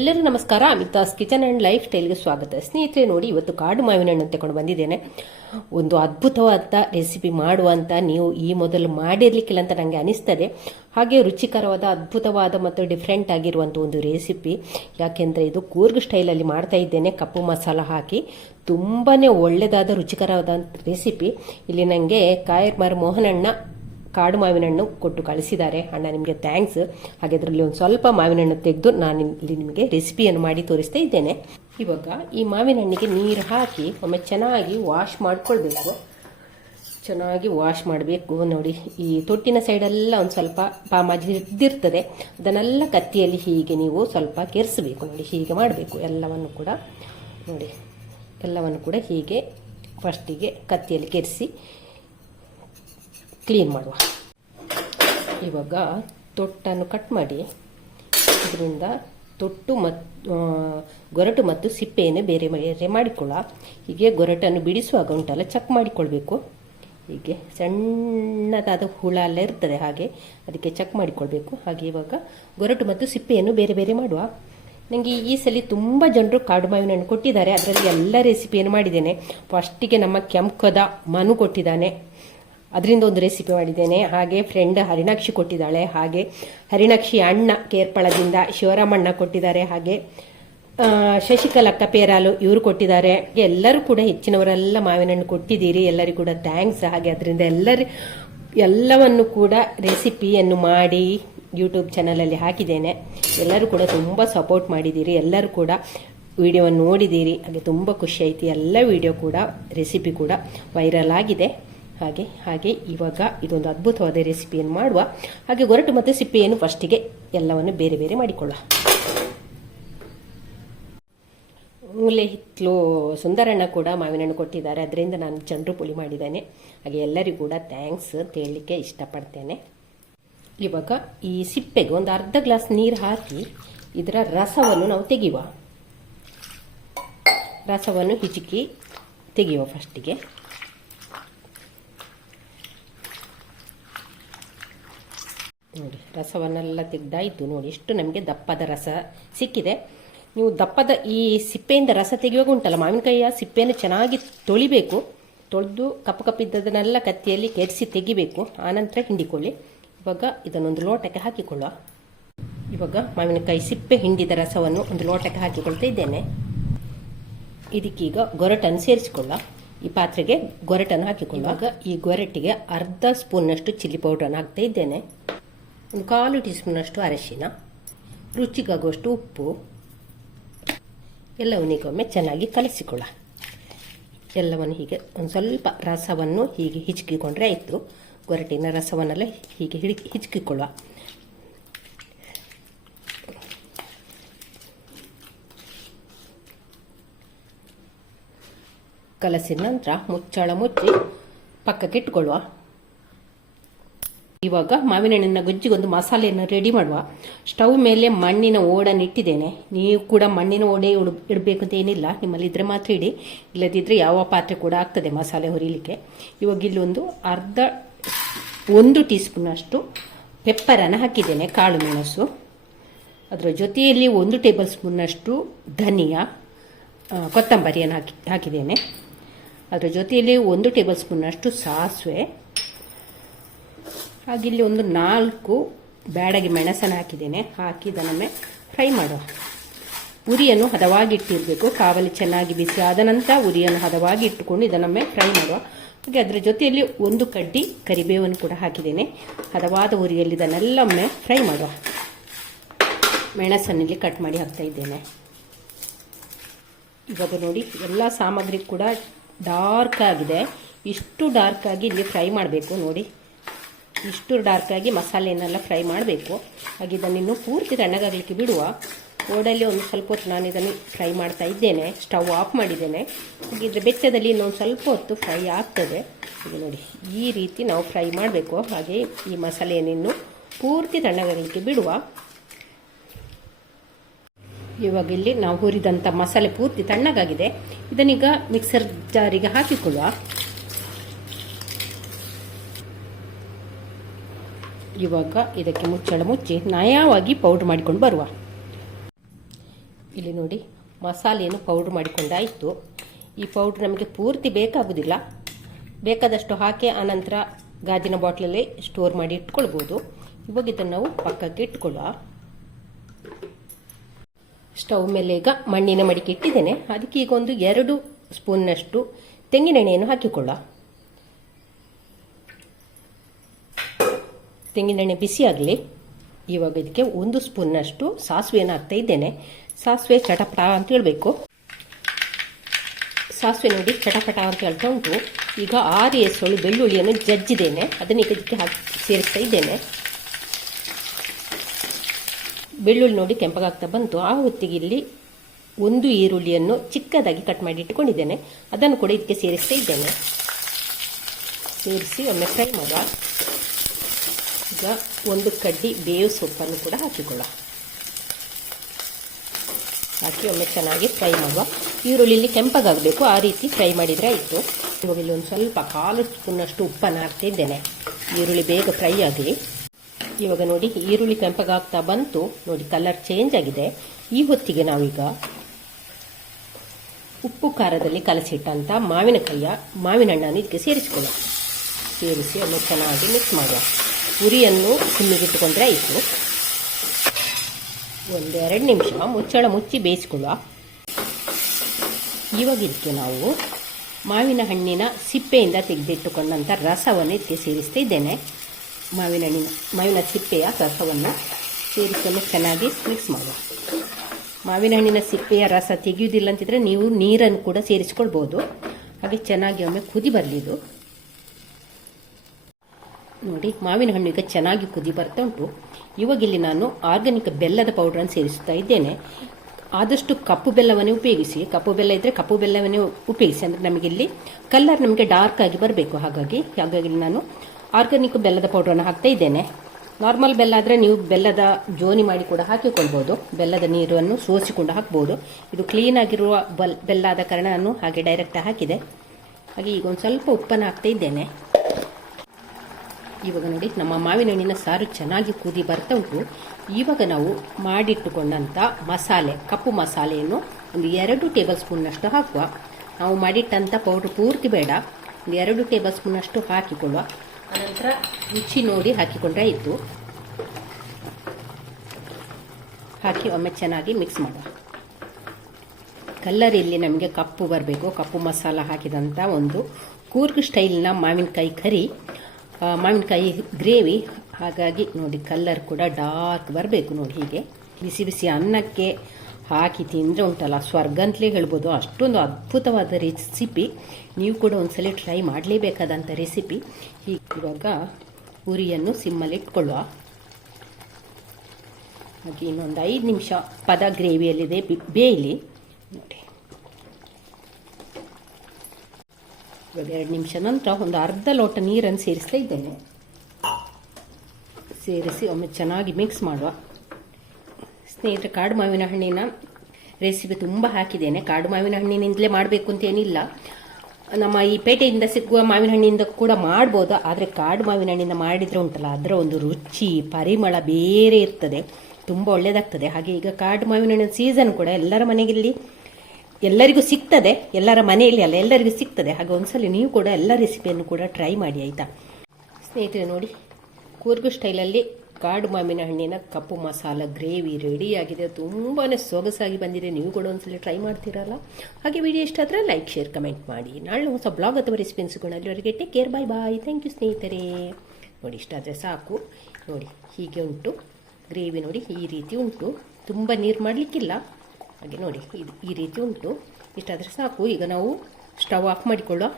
ಎಲ್ಲರೂ ನಮಸ್ಕಾರ. Amitha's kitchen and life ಸ್ಟೈಲ್ಗೆ ಸ್ವಾಗತ. ಸ್ನೇಹಿತರೆ, ನೋಡಿ, ಇವತ್ತು ಕಾಡು ಮಾವಿನ ಹಣ್ಣು ತಗೊಂಡು ಬಂದಿದ್ದೇನೆ. ಒಂದು ಅದ್ಭುತವಾದ ರೆಸಿಪಿ ಮಾಡುವಂತ ನೀವು ಈ ಮೊದಲು ಮಾಡಿರ್ಲಿಕ್ಕಿಲ್ಲ ಅಂತ ನನಗೆ ಅನಿಸ್ತದೆ. ಹಾಗೆ ರುಚಿಕರವಾದ, ಅದ್ಭುತವಾದ ಮತ್ತು ಡಿಫ್ರೆಂಟ್ ಆಗಿರುವಂಥ ಒಂದು ರೆಸಿಪಿ. ಯಾಕೆಂದರೆ ಇದು ಕೂರ್ಗ್ ಸ್ಟೈಲಲ್ಲಿ ಮಾಡ್ತಾ ಇದ್ದೇನೆ, ಕಪ್ಪು ಮಸಾಲ ಹಾಕಿ. ತುಂಬಾ ಒಳ್ಳೆಯದಾದ ರುಚಿಕರವಾದ ರೆಸಿಪಿ. ಇಲ್ಲಿ ನನಗೆ ಕಾಯರ್ಮಾರ್ ಮೋಹನಣ್ಣ ಕಾಡು ಮಾವಿನ ಹಣ್ಣು ಕೊಟ್ಟು ಕಳಿಸಿದ್ದಾರೆ. ಅಣ್ಣ, ನಿಮಗೆ ಥ್ಯಾಂಕ್ಸ್. ಹಾಗೆ ಅದರಲ್ಲಿ ಒಂದು ಸ್ವಲ್ಪ ಮಾವಿನ ಹಣ್ಣು ತೆಗೆದು ನಾನು ಇಲ್ಲಿ ನಿಮಗೆ ರೆಸಿಪಿಯನ್ನು ಮಾಡಿ ತೋರಿಸ್ತಾ ಇದ್ದೇನೆ. ಇವಾಗ ಈ ಮಾವಿನ ಹಣ್ಣಿಗೆ ನೀರು ಹಾಕಿ ಒಮ್ಮೆ ಚೆನ್ನಾಗಿ ವಾಶ್ ಮಾಡ್ಕೊಳ್ಬೇಕು. ಚೆನ್ನಾಗಿ ವಾಶ್ ಮಾಡಬೇಕು. ನೋಡಿ, ಈ ತೊಟ್ಟಿನ ಸೈಡೆಲ್ಲ ಒಂದು ಸ್ವಲ್ಪ ಪಾಮಾಜಿ ಇದ್ದಿರ್ತದೆ, ಅದನ್ನೆಲ್ಲ ಕತ್ತಿಯಲ್ಲಿ ಹೀಗೆ ನೀವು ಸ್ವಲ್ಪ ಕೆರೆಸಬೇಕು. ನೋಡಿ, ಹೀಗೆ ಮಾಡಬೇಕು ಎಲ್ಲವನ್ನು ಕೂಡ. ನೋಡಿ, ಎಲ್ಲವನ್ನು ಕೂಡ ಹೀಗೆ ಫಸ್ಟಿಗೆ ಕತ್ತಿಯಲ್ಲಿ ಕೆರೆಸಿ ಕ್ಲೀನ್ ಮಾಡುವ. ಇವಾಗ ತೊಟ್ಟನ್ನು ಕಟ್ ಮಾಡಿ ಇದರಿಂದ ತೊಟ್ಟು ಮತ್ತು ಗೊರಟು ಮತ್ತು ಸಿಪ್ಪೆಯನ್ನು ಬೇರೆ ಬೇರೆ ಮಾಡಿಕೊಳ್ಳ. ಹೀಗೆ ಗೊರಟನ್ನು ಬಿಡಿಸುವಾಗ ಉಂಟಲ್ಲ, ಚೆಕ್ ಮಾಡಿಕೊಳ್ಬೇಕು. ಹೀಗೆ ಸಣ್ಣದಾದ ಹುಳ ಎಲ್ಲ ಇರ್ತದೆ, ಹಾಗೆ ಅದಕ್ಕೆ ಚೆಕ್ ಮಾಡಿಕೊಳ್ಬೇಕು. ಹಾಗೆ ಇವಾಗ ಗೊರಟು ಮತ್ತು ಸಿಪ್ಪೆಯನ್ನು ಬೇರೆ ಬೇರೆ ಮಾಡುವ. ನನಗೆ ಈ ಸಲ ತುಂಬ ಜನರು ಕಾಡು ಮಾವಿನ ಹಣ್ಣು ಕೊಟ್ಟಿದ್ದಾರೆ. ಅದರಲ್ಲಿ ಎಲ್ಲ ರೆಸಿಪಿಯನ್ನು ಮಾಡಿದ್ದೇನೆ. ಫಸ್ಟಿಗೆ ನಮ್ಮ ಕೆಂಪದ ಮನು ಕೊಟ್ಟಿದ್ದಾನೆ, ಅದರಿಂದ ಒಂದು ರೆಸಿಪಿ ಮಾಡಿದ್ದೇನೆ. ಹಾಗೆ ಫ್ರೆಂಡ್ ಹರಿಣಾಕ್ಷಿ ಕೊಟ್ಟಿದ್ದಾಳೆ. ಹಾಗೆ ಹರಿಣಾಕ್ಷಿ ಅಣ್ಣ ಕೇರ್ಪಳದಿಂದ ಶಿವರಾಮಣ್ಣ ಕೊಟ್ಟಿದ್ದಾರೆ. ಹಾಗೆ ಶಶಿಕಲಕ್ಕ ಪೇರಾಲು ಇವರು ಕೊಟ್ಟಿದ್ದಾರೆ. ಎಲ್ಲರೂ ಕೂಡ ಹೆಚ್ಚಿನವರೆಲ್ಲ ಮಾವಿನ ಹಣ್ಣು ಕೊಟ್ಟಿದ್ದೀರಿ. ಎಲ್ಲರಿಗೂ ಕೂಡ ಥ್ಯಾಂಕ್ಸ್. ಹಾಗೆ ಅದರಿಂದ ಎಲ್ಲವನ್ನು ಕೂಡ ರೆಸಿಪಿಯನ್ನು ಮಾಡಿ ಯೂಟ್ಯೂಬ್ ಚಾನಲಲ್ಲಿ ಹಾಕಿದ್ದೇನೆ. ಎಲ್ಲರೂ ಕೂಡ ತುಂಬ ಸಪೋರ್ಟ್ ಮಾಡಿದ್ದೀರಿ. ಎಲ್ಲರೂ ಕೂಡ ವಿಡಿಯೋವನ್ನು ನೋಡಿದ್ದೀರಿ. ಹಾಗೆ ತುಂಬ ಖುಷಿ ಆಯಿತು. ಎಲ್ಲ ವಿಡಿಯೋ ಕೂಡ ರೆಸಿಪಿ ಕೂಡ ವೈರಲ್ ಆಗಿದೆ. ಹಾಗೆ ಇವಾಗ ಇದೊಂದು ಅದ್ಭುತವಾದ ರೆಸಿಪಿಯನ್ನು ಮಾಡುವ. ಹಾಗೆ ಗೊರಟು ಮತ್ತು ಸಿಪ್ಪೆಯನ್ನು ಫಸ್ಟಿಗೆ ಎಲ್ಲವನ್ನು ಬೇರೆ ಬೇರೆ ಮಾಡಿಕೊಳ್ಳುವ. ಮೂಲೆ ಹಿತ್ಲು ಸುಂದರಣ್ಣ ಕೂಡ ಮಾವಿನ ಹಣ್ಣು ಕೊಟ್ಟಿದ್ದಾರೆ. ಅದರಿಂದ ನಾನು ಚಂದ್ರು ಪುಳಿ ಮಾಡಿದ್ದೇನೆ. ಹಾಗೆ ಎಲ್ಲರಿಗೂ ಕೂಡ ಥ್ಯಾಂಕ್ಸ್ ಅಂತ ಹೇಳಲಿಕ್ಕೆ ಇಷ್ಟಪಡ್ತೇನೆ. ಇವಾಗ ಈ ಸಿಪ್ಪೆಗೆ ಒಂದು ಅರ್ಧ ಗ್ಲಾಸ್ ನೀರು ಹಾಕಿ ಇದರ ರಸವನ್ನು ನಾವು ತೆಗೆಯುವ. ರಸವನ್ನು ಹಿಚುಕಿ ತೆಗೆಯುವ ಫಸ್ಟಿಗೆ. ನೋಡಿ, ರಸವನ್ನೆಲ್ಲ ತೆಗೆದಾಯಿತು. ನೋಡಿ, ಎಷ್ಟು ನಮಗೆ ದಪ್ಪದ ರಸ ಸಿಕ್ಕಿದೆ. ನೀವು ದಪ್ಪದ ಈ ಸಿಪ್ಪೆಯಿಂದ ರಸ ತೆಗೆಯುವಾಗ ಉಂಟಲ್ಲ, ಮಾವಿನಕಾಯಿಯ ಸಿಪ್ಪೆಯನ್ನು ಚೆನ್ನಾಗಿ ತೊಳಿಬೇಕು. ತೊಳೆದು ಕಪ್ಪಿದ್ದದನ್ನೆಲ್ಲ ಕತ್ತಿಯಲ್ಲಿ ಕೆರೆಸಿ ತೆಗಿಬೇಕು. ಆನಂತರ ಹಿಂಡಿಕೊಳ್ಳಿ. ಇವಾಗ ಇದನ್ನೊಂದು ಲೋಟಕ್ಕೆ ಹಾಕಿಕೊಳ್ಳುವ. ಇವಾಗ ಮಾವಿನಕಾಯಿ ಸಿಪ್ಪೆ ಹಿಂಡಿದ ರಸವನ್ನು ಒಂದು ಲೋಟಕ್ಕೆ ಹಾಕಿಕೊಳ್ತಾ ಇದ್ದೇನೆ. ಇದಕ್ಕೀಗ ಗೊರಟನ್ನು ಸೇರಿಸಿಕೊಳ್ಳ. ಈ ಪಾತ್ರೆಗೆ ಗೊರಟನ್ನು ಹಾಕಿಕೊಳ್ಳುವಾಗ ಈ ಗೊರಟಿಗೆ ಅರ್ಧ ಸ್ಪೂನ್ನಷ್ಟು ಚಿಲ್ಲಿ ಪೌಡ್ರನ್ನು ಹಾಕ್ತಾ ಇದ್ದೇನೆ. ಒಂದು 1/4 ಟೀ ಸ್ಪೂನಷ್ಟು ಅರಿಶಿನ, ರುಚಿಗಾಗುವಷ್ಟು ಉಪ್ಪು. ಎಲ್ಲವನ್ನಿಗೊಮ್ಮೆ ಚೆನ್ನಾಗಿ ಕಲಸಿಕೊಳ್ಳ. ಎಲ್ಲವನ್ನು ಹೀಗೆ ಒಂದು ಸ್ವಲ್ಪ ರಸವನ್ನು ಹೀಗೆ ಹಿಚ್ಕಿಕೊಂಡ್ರೆ ಆಯಿತು. ಗೊರಟಿನ ರಸವನ್ನೆಲ್ಲ ಹೀಗೆ ಹಿಚ್ಕಿಕೊಳ್ಳುವ. ಕಲಸಿದ ನಂತರ ಮುಚ್ಚಳ ಮುಚ್ಚಿ ಪಕ್ಕಕ್ಕೆ ಇಟ್ಕೊಳ್ಳುವ. ಇವಾಗ ಮಾವಿನ ಹಣ್ಣಿನ ಗೊಜ್ಜಿಗೊಂದು ಮಸಾಲೆಯನ್ನು ರೆಡಿ ಮಾಡುವ. ಸ್ಟವ್ ಮೇಲೆ ಮಣ್ಣಿನ ಓಡನ್ನು ಇಟ್ಟಿದ್ದೇನೆ. ನೀವು ಕೂಡ ಮಣ್ಣಿನ ಓಡೆ ಇಡಬೇಕು ಅಂತ ಏನಿಲ್ಲ, ನಿಮ್ಮಲ್ಲಿ ಇದ್ರೆ ಮಾತ್ರ ಇಡಿ, ಇಲ್ಲದಿದ್ದರೆ ಯಾವ ಪಾತ್ರೆ ಕೂಡ ಆಗ್ತದೆ ಮಸಾಲೆ ಹುರಿಲಿಕ್ಕೆ. ಇವಾಗ ಇಲ್ಲಿ ಒಂದು 1 ಟೀ ಸ್ಪೂನಷ್ಟು ಪೆಪ್ಪರನ್ನು ಹಾಕಿದ್ದೇನೆ, ಕಾಳು ಮೆಣಸು. ಅದರ ಜೊತೆಯಲ್ಲಿ 1 ಟೇಬಲ್ ಸ್ಪೂನ್ನಷ್ಟು ಧನಿಯಾ, ಕೊತ್ತಂಬರಿಯನ್ನು ಹಾಕಿದ್ದೇನೆ. ಅದರ ಜೊತೆಯಲ್ಲಿ 1 ಟೇಬಲ್ ಸ್ಪೂನ್ನಷ್ಟು ಸಾಸಿವೆ. ಹಾಗೆ ಇಲ್ಲಿ ಒಂದು 4 ಬ್ಯಾಡಗಿ ಮೆಣಸನ್ನು ಹಾಕಿದ್ದೇನೆ. ಹಾಕಿ ಇದನ್ನೊಮ್ಮೆ ಫ್ರೈ ಮಾಡುವ. ಉರಿಯನ್ನು ಹದವಾಗಿ ಇಟ್ಟಿರಬೇಕು. ಕಾವಲಿ ಚೆನ್ನಾಗಿ ಬಿಸಿ ಆದ ನಂತರ ಉರಿಯನ್ನು ಹದವಾಗಿ ಇಟ್ಟುಕೊಂಡು ಇದನ್ನೊಮ್ಮೆ ಫ್ರೈ ಮಾಡುವ. ಹಾಗೆ ಅದರ ಜೊತೆಯಲ್ಲಿ 1 ಕಡ್ಡಿ ಕರಿಬೇವನ್ನು ಕೂಡ ಹಾಕಿದ್ದೇನೆ. ಹದವಾದ ಉರಿಯಲ್ಲಿ ಇದನ್ನೆಲ್ಲೊಮ್ಮೆ ಫ್ರೈ ಮಾಡುವ. ಮೆಣಸನ್ನಿಲ್ಲಿ ಕಟ್ ಮಾಡಿ ಹಾಕ್ತಾ ಇದ್ದೇನೆ. ಇವಾಗ ನೋಡಿ, ಎಲ್ಲ ಸಾಮಗ್ರಿ ಕೂಡ ಡಾರ್ಕ್ ಆಗಿದೆ. ಇಷ್ಟು ಡಾರ್ಕ್ ಆಗಿ ಇಲ್ಲಿ ಫ್ರೈ ಮಾಡಬೇಕು. ನೋಡಿ, ಇಷ್ಟು ಡಾರ್ಕ್ ಆಗಿ ಮಸಾಲೆಯನ್ನೆಲ್ಲ ಫ್ರೈ ಮಾಡಬೇಕು. ಹಾಗೆ ಇದನ್ನಿನ್ನು ಪೂರ್ತಿ ತಣ್ಣಗಾಗಲಿಕ್ಕೆ ಬಿಡುವ. ಓಡಲ್ಲಿ ಒಂದು ಸ್ವಲ್ಪ ಹೊತ್ತು ನಾನು ಇದನ್ನು ಫ್ರೈ ಮಾಡ್ತಾ ಇದ್ದೇನೆ. ಸ್ಟವ್ ಆಫ್ ಮಾಡಿದ್ದೇನೆ. ಹಾಗೆ ಇದರ ಬೆಚ್ಚದಲ್ಲಿ ಇನ್ನೊಂದು ಸ್ವಲ್ಪ ಹೊತ್ತು ಫ್ರೈ ಆಗ್ತದೆ. ಈಗ ನೋಡಿ, ಈ ರೀತಿ ನಾವು ಫ್ರೈ ಮಾಡಬೇಕು. ಹಾಗೆ ಈ ಮಸಾಲೆಯನ್ನಿನ್ನು ಪೂರ್ತಿ ತಣ್ಣಗಾಗಲಿಕ್ಕೆ ಬಿಡುವ. ಇವಾಗ ಇಲ್ಲಿ ನಾವು ಹುರಿದಂಥ ಮಸಾಲೆ ಪೂರ್ತಿ ತಣ್ಣಗಾಗಿದೆ. ಇದನ್ನೀಗ ಮಿಕ್ಸರ್ ಜಾರಿಗೆ ಹಾಕಿಕೊಳ್ಳುವ. ಇವಾಗ ಇದಕ್ಕೆ ಮುಚ್ಚಳ ಮುಚ್ಚಿ ನಯವಾಗಿ ಪೌಡ್ರ್ ಮಾಡಿಕೊಂಡು ಬರುವ. ಇಲ್ಲಿ ನೋಡಿ ಮಸಾಲೆಯನ್ನು ಪೌಡ್ರ್ ಮಾಡಿಕೊಂಡಾಯಿತು. ಈ ಪೌಡ್ರ್ ನಮಗೆ ಪೂರ್ತಿ ಬೇಕಾಗುವುದಿಲ್ಲ, ಬೇಕಾದಷ್ಟು ಹಾಕಿ ಆನಂತರ ಗಾಜಿನ ಬಾಟ್ಲಲ್ಲಿ ಸ್ಟೋರ್ ಮಾಡಿ ಇಟ್ಕೊಳ್ಬೋದು. ಇವಾಗ ಇದನ್ನು ನಾವು ಪಕ್ಕಕ್ಕೆ ಇಟ್ಕೊಳ್ಳುವ. ಸ್ಟವ್ ಮೇಲೆ ಈಗ ಮಣ್ಣಿನ ಮಡಿಕೆ ಇಟ್ಟಿದ್ದೇನೆ. ಅದಕ್ಕೆ ಈಗ ಒಂದು 2 ಸ್ಪೂನ್ನಷ್ಟು ತೆಂಗಿನೆಣ್ಣೆಯನ್ನು ಹಾಕಿಕೊಳ್ಳುವ. ತೆಂಗಿನೆಣ್ಣೆ ಬಿಸಿ ಆಗಲಿ. ಇವಾಗ ಇದಕ್ಕೆ 1 ಸ್ಪೂನ್ನಷ್ಟು ಸಾಸಿವೆಯನ್ನು ಹಾಕ್ತಾ ಇದ್ದೇನೆ. ಸಾಸಿವೆ ಚಟಪಟ ಅಂತ ಹೇಳಬೇಕು. ಸಾಸಿವೆ ನೋಡಿ ಚಟಪಟ ಅಂತ ಹೇಳ್ತಾ ಉಂಟು. ಈಗ 6 ಎಸಳು ಬೆಳ್ಳುಳ್ಳಿಯನ್ನು ಜಜ್ಜಿದ್ದೇನೆ, ಅದನ್ನು ಈಗ ಇದಕ್ಕೆ ಸೇರಿಸ್ತಾ ಇದ್ದೇನೆ. ಬೆಳ್ಳುಳ್ಳಿ ನೋಡಿ ಕೆಂಪಗಾಗ್ತಾ ಬಂತು. ಆ ಹೊತ್ತಿಗೆ ಇಲ್ಲಿ 1 ಈರುಳ್ಳಿಯನ್ನು ಚಿಕ್ಕದಾಗಿ ಕಟ್ ಮಾಡಿ ಇಟ್ಕೊಂಡಿದ್ದೇನೆ, ಅದನ್ನು ಕೂಡ ಇದಕ್ಕೆ ಸೇರಿಸ್ತಾ ಇದ್ದೇನೆ. ಸೇರಿಸಿ ಒಮ್ಮೆ ಫ್ರೈ ಮಾಡುವ. ಈಗ 1 ಕಡ್ಡಿ ಬೇವು ಸೊಪ್ಪನ್ನು ಕೂಡ ಹಾಕಿಕೊಳ್ಳುವ. ಹಾಕಿ ಒಮ್ಮೆ ಚೆನ್ನಾಗಿ ಫ್ರೈ ಮಾಡುವ. ಈರುಳ್ಳಿ ಕೆಂಪಗಾಗಬೇಕು, ಆ ರೀತಿ ಫ್ರೈ ಮಾಡಿದರೆ ಆಯಿತು. ಇವಾಗ ಇಲ್ಲಿ ಒಂದು ಸ್ವಲ್ಪ 1/4 ಸ್ಪೂನ್ನಷ್ಟು ಉಪ್ಪನ್ನು ಹಾಕ್ತಾ ಇದ್ದೇನೆ, ಈರುಳ್ಳಿ ಬೇಗ ಫ್ರೈ ಆಗಲಿ. ಇವಾಗ ನೋಡಿ ಈರುಳ್ಳಿ ಕೆಂಪಗಾಗ್ತಾ ಬಂತು ನೋಡಿ, ಕಲರ್ ಚೇಂಜ್ ಆಗಿದೆ. ಈ ಹೊತ್ತಿಗೆ ನಾವೀಗ ಉಪ್ಪು ಖಾರದಲ್ಲಿ ಕಲಸಿಟ್ಟಂಥ ಮಾವಿನ ಹಣ್ಣನ್ನು ಇದಕ್ಕೆ ಸೇರಿಸಿಕೊಳ್ಳುವ. ಸೇರಿಸಿ ಒಮ್ಮೆ ಚೆನ್ನಾಗಿ ಮಿಕ್ಸ್ ಮಾಡುವ. ಉರಿಯನ್ನು ಸಿಮ್ಮಿಗಿಟ್ಟುಕೊಂಡ್ರೆ ಆಯಿತು. 1-2 ನಿಮಿಷ ಮುಚ್ಚಳ ಮುಚ್ಚಿ ಬೇಯಿಸಿಕೊಳ್ಳುವ. ಇವಾಗ ಇದಕ್ಕೆ ನಾವು ಮಾವಿನ ಹಣ್ಣಿನ ಸಿಪ್ಪೆಯಿಂದ ತೆಗೆದಿಟ್ಟುಕೊಂಡಂಥ ರಸವನ್ನು ಇದಕ್ಕೆ ಸೇರಿಸ್ತಾ ಇದ್ದೇನೆ. ಮಾವಿನ ಸಿಪ್ಪೆಯ ರಸವನ್ನು ಸೇರಿಸಲು ಚೆನ್ನಾಗಿ ಮಿಕ್ಸ್ ಮಾಡುವ. ಮಾವಿನ ಹಣ್ಣಿನ ಸಿಪ್ಪೆಯ ರಸ ತೆಗೆಯುವುದಿಲ್ಲ ಅಂತಿದ್ರೆ ನೀವು ನೀರನ್ನು ಕೂಡ ಸೇರಿಸ್ಕೊಳ್ಬೋದು. ಹಾಗೆ ಚೆನ್ನಾಗಿ ಒಮ್ಮೆ ಕುದಿ ಬರಲಿ ಇದು. ನೋಡಿ ಮಾವಿನ ಹಣ್ಣು ಈಗ ಚೆನ್ನಾಗಿ ಕುದಿ ಬರ್ತಾ ಉಂಟು. ಇವಾಗ ಇಲ್ಲಿ ನಾನು ಆರ್ಗಾನಿಕ್ ಬೆಲ್ಲದ ಪೌಡ್ರನ್ನು ಸೇರಿಸ್ತಾ ಇದ್ದೇನೆ. ಆದಷ್ಟು ಕಪ್ಪು ಬೆಲ್ಲವನ್ನೇ ಉಪಯೋಗಿಸಿ. ಕಪ್ಪು ಬೆಲ್ಲ ಇದ್ದರೆ ಕಪ್ಪು ಬೆಲ್ಲವನ್ನೇ ಉಪಯೋಗಿಸಿ, ಅಂದರೆ ನಮಗೆ ಇಲ್ಲಿ ಕಲರ್ ನಮಗೆ ಡಾರ್ಕ್ ಆಗಿ ಬರಬೇಕು. ಹಾಗಾಗಿ ನಾನು ಆರ್ಗಾನಿಕ್ ಬೆಲ್ಲದ ಪೌಡ್ರನ್ನು ಹಾಕ್ತಾ ಇದ್ದೇನೆ. ನಾರ್ಮಲ್ ಬೆಲ್ಲ ಆದರೆ ನೀವು ಬೆಲ್ಲದ ಜೋನಿ ಮಾಡಿ ಕೂಡ ಹಾಕಿಕೊಳ್ಬೋದು, ಬೆಲ್ಲದ ನೀರನ್ನು ಸೋಸಿಕೊಂಡು ಹಾಕ್ಬೋದು. ಇದು ಕ್ಲೀನ್ ಆಗಿರುವ ಬೆಲ್ಲ ಆದ ಕಾರಣ ನಾನು ಹಾಗೆ ಡೈರೆಕ್ಟ್ ಹಾಕಿದೆ. ಹಾಗೆ ಈಗ ಒಂದು ಸ್ವಲ್ಪ ಉಪ್ಪನ್ನು ಹಾಕ್ತಾ ಇದ್ದೇನೆ. ಇವಾಗ ನೋಡಿ ನಮ್ಮ ಮಾವಿನ ಹಣ್ಣಿನ ಸಾರು ಚೆನ್ನಾಗಿ ಕುದಿ ಬರ್ತಾ ಉಂಟು. ಇವಾಗ ನಾವು ಮಾಡಿಟ್ಟುಕೊಂಡಂಥ ಮಸಾಲೆ, ಕಪ್ಪು ಮಸಾಲೆಯನ್ನು ಒಂದು 2 ಟೇಬಲ್ ಸ್ಪೂನ್ನಷ್ಟು ಹಾಕುವ. ನಾವು ಮಾಡಿಟ್ಟಂಥ ಪೌಡ್ರ್ ಪೂರ್ತಿ ಬೇಡ, ಒಂದು 2 ಟೇಬಲ್ ಸ್ಪೂನ್ನಷ್ಟು ಹಾಕಿಕೊಳ್ಳುವ. ಅನಂತರ ರುಚಿ ನೋಡಿ ಹಾಕಿಕೊಂಡ್ರೆ ಆಯಿತು. ಹಾಕಿ ಒಮ್ಮೆ ಚೆನ್ನಾಗಿ ಮಿಕ್ಸ್ ಮಾಡುವ. ಕಲ್ಲರ್ ಇಲ್ಲಿ ನಮಗೆ ಕಪ್ಪು ಬರಬೇಕು. ಕಪ್ಪು ಮಸಾಲ ಹಾಕಿದಂಥ ಒಂದು ಕೂರ್ಗ್ ಸ್ಟೈಲ್ನ ಮಾವಿನಕಾಯಿ ಗ್ರೇವಿ. ಹಾಗಾಗಿ ನೋಡಿ ಕಲ್ಲರ್ ಕೂಡ ಡಾರ್ಕ್ ಬರಬೇಕು. ನೋಡಿ ಹೀಗೆ ಬಿಸಿ ಬಿಸಿ ಅನ್ನಕ್ಕೆ ಹಾಕಿ ತಿಂದರೆ ಉಂಟಲ್ಲ ಸ್ವರ್ಗ ಅಂತಲೇ ಹೇಳ್ಬೋದು. ಅಷ್ಟೊಂದು ಅದ್ಭುತವಾದ ರೆಸಿಪಿ. ನೀವು ಕೂಡ ಒಂದ್ಸಲ ಟ್ರೈ ಮಾಡಲೇಬೇಕಾದಂಥ ರೆಸಿಪಿ. ಇವಾಗ ಉರಿಯನ್ನು ಸಿಮ್ಮಲ್ಲಿ ಇಟ್ಕೊಳ್ಳುವ. ಹಾಗೆ ಇನ್ನೊಂದು 5 ನಿಮಿಷ ಗ್ರೇವಿಯಲ್ಲಿದೆ ಬೇಯಲಿ. ನೋಡಿ ಇವಾಗ 2 ನಿಮಿಷ ನಂತರ ಒಂದು ಅರ್ಧ ಲೋಟ ನೀರನ್ನು ಸೇರಿಸ್ತಾ ಇದ್ದೇನೆ. ಸೇರಿಸಿ ಒಮ್ಮೆ ಚೆನ್ನಾಗಿ ಮಿಕ್ಸ್ ಮಾಡುವ. ಸ್ನೇಹಿತರೆ, ಕಾಡು ಮಾವಿನ ಹಣ್ಣಿನ ರೆಸಿಪಿ ತುಂಬ ಹಾಕಿದ್ದೇನೆ. ಕಾಡು ಮಾವಿನ ಹಣ್ಣಿನಿಂದಲೇ ಮಾಡಬೇಕು ಅಂತ ಏನಿಲ್ಲ, ನಮ್ಮ ಈ ಪೇಟೆಯಿಂದ ಸಿಗುವ ಮಾವಿನ ಹಣ್ಣಿಂದ ಕೂಡ ಮಾಡ್ಬೋದು. ಆದರೆ ಕಾಡು ಮಾವಿನ ಹಣ್ಣಿಂದ ಮಾಡಿದರೆ ಉಂಟಲ್ಲ ಅದರ ಒಂದು ರುಚಿ ಪರಿಮಳ ಬೇರೆ ಇರ್ತದೆ, ತುಂಬ ಒಳ್ಳೆಯದಾಗ್ತದೆ. ಹಾಗೆ ಈಗ ಕಾಡು ಮಾವಿನ ಹಣ್ಣಿನ ಸೀಸನ್ ಕೂಡ ಎಲ್ಲರ ಮನೆಯಲ್ಲಿ ಎಲ್ಲರಿಗೂ ಸಿಗ್ತದೆ, ಎಲ್ಲರ ಮನೆಯಲ್ಲಿ ಅಲ್ಲ ಎಲ್ಲರಿಗೂ ಸಿಗ್ತದೆ. ಹಾಗೆ ಒಂದ್ಸಲ ನೀವು ಕೂಡ ಎಲ್ಲ ರೆಸಿಪಿಯನ್ನು ಕೂಡ ಟ್ರೈ ಮಾಡಿ ಆಯಿತಾ ಸ್ನೇಹಿತರೆ. ನೋಡಿ ಕೂರ್ಗ್ ಸ್ಟೈಲಲ್ಲಿ ಕಾಡು ಮಾವಿನ ಹಣ್ಣಿನ ಕಪ್ಪು ಮಸಾಲ ಗ್ರೇವಿ ರೆಡಿಯಾಗಿದೆ. ತುಂಬಾ ಸೊಗಸಾಗಿ ಬಂದಿದೆ. ನೀವು ಕೂಡ ಒಂದ್ಸಲ ಟ್ರೈ ಮಾಡ್ತೀರಲ್ಲ. ಹಾಗೆ ವಿಡಿಯೋ ಇಷ್ಟ ಆದರೆ ಲೈಕ್, ಶೇರ್, ಕಮೆಂಟ್ ಮಾಡಿ. ನಾಳೆ ಹೊಸ ಬ್ಲಾಗ್ ಅಥವಾ ರೆಸಿಪಿ ಸಿಗೋಣ. ಅಲ್ಲಿವರೆಗೆ take care, bye bye. Thank you ಸ್ನೇಹಿತರೆ. ನೋಡಿ ಇಷ್ಟ ಆದರೆ ಸಾಕು. ನೋಡಿ ಹೀಗೆ ಉಂಟು ಗ್ರೇವಿ. ನೋಡಿ ಈ ರೀತಿ ಉಂಟು, ತುಂಬ ನೀರು ಮಾಡಲಿಕ್ಕಿಲ್ಲ. ಹಾಗೆ ನೋಡಿ ಇದು ಈ ರೀತಿ ಉಂಟು. ಇಷ್ಟಾದರೆ ಸಾಕು. ಈಗ ನಾವು ಸ್ಟವ್ ಆಫ್ ಮಾಡಿಕೊಳ್ಳುವ.